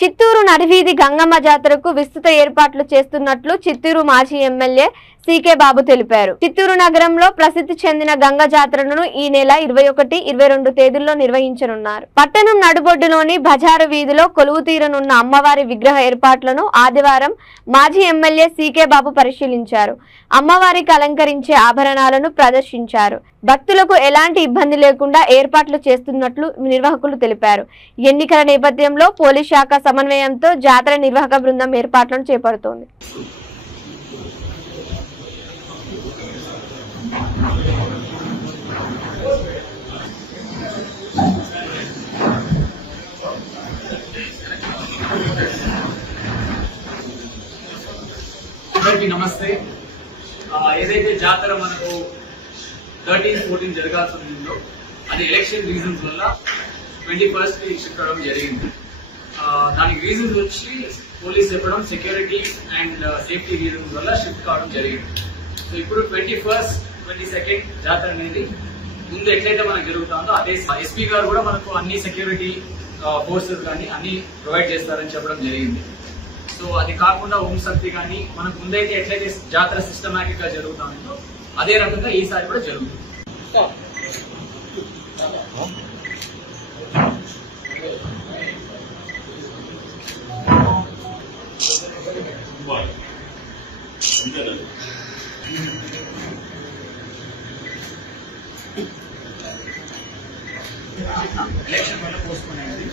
చిత్తూరు నడివీధి గంగమ్మ జాతరకు విస్తృత ఏర్పాట్లు చేస్తున్నట్లు చిత్తూరు మాజీ ఎమ్మెల్యే సీకే బాబు తెలిపారు. చిత్తూరు నగరంలో ప్రసిద్ధి చెందిన గంగ జాతరను ఈ నెల 21, 22 తేదీల్లో నిర్వహించనున్నారు. పట్టణం నడుబొడ్డులోని బజారు వీధిలో కొలువు తీరనున్న అమ్మవారి విగ్రహ ఏర్పాట్లను ఆదివారం మాజీ ఎమ్మెల్యే సీకే బాబు పరిశీలించారు. అమ్మవారికి అలంకరించే ఆభరణాలను ప్రదర్శించారు. భక్తులకు ఎలాంటి ఇబ్బంది లేకుండా ఏర్పాట్లు చేస్తున్నట్లు నిర్వాహకులు తెలిపారు. ఎన్నికల నేపథ్యంలో పోలీస్ శాఖ సమన్వయంతో జాతర నిర్వాహక బృందం ఏర్పాట్లను చేపడుతోంది. నమస్తే. ఏదైతే జాతర మనకు 13-14 జరగాల్సి ఉందో అది ఎలక్షన్ రీజన్స్ వల్ల 21st షిఫ్ట్ అవడం జరిగింది. దానికి రీజన్స్ వచ్చి పోలీస్ చెప్పడం సెక్యూరిటీ అండ్ సేఫ్టీ రీజన్స్ వల్ల షిఫ్ట్ కావడం జరిగింది. సో ఇప్పుడు 21st, 22nd జాతర అనేది ముందు ఎట్లయితే మనకు జరుగుతుందో అదే ఎస్పీ గారు కూడా మనకు అన్ని సెక్యూరిటీ ఫోర్సెస్ కానీ అన్ని ప్రొవైడ్ చేస్తారని చెప్పడం జరిగింది. సో అది కాకుండా హోంశక్తి కానీ మనకు ముందైతే ఎట్లయితే జాతర సిస్టమాటిక్ గా జరుగుతుందో అదే రకంగా ఈసారి కూడా జరుగుతుంది. ఎలక్షన్ వల్ల పోస్ట్పోన్ అయింది.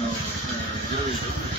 No,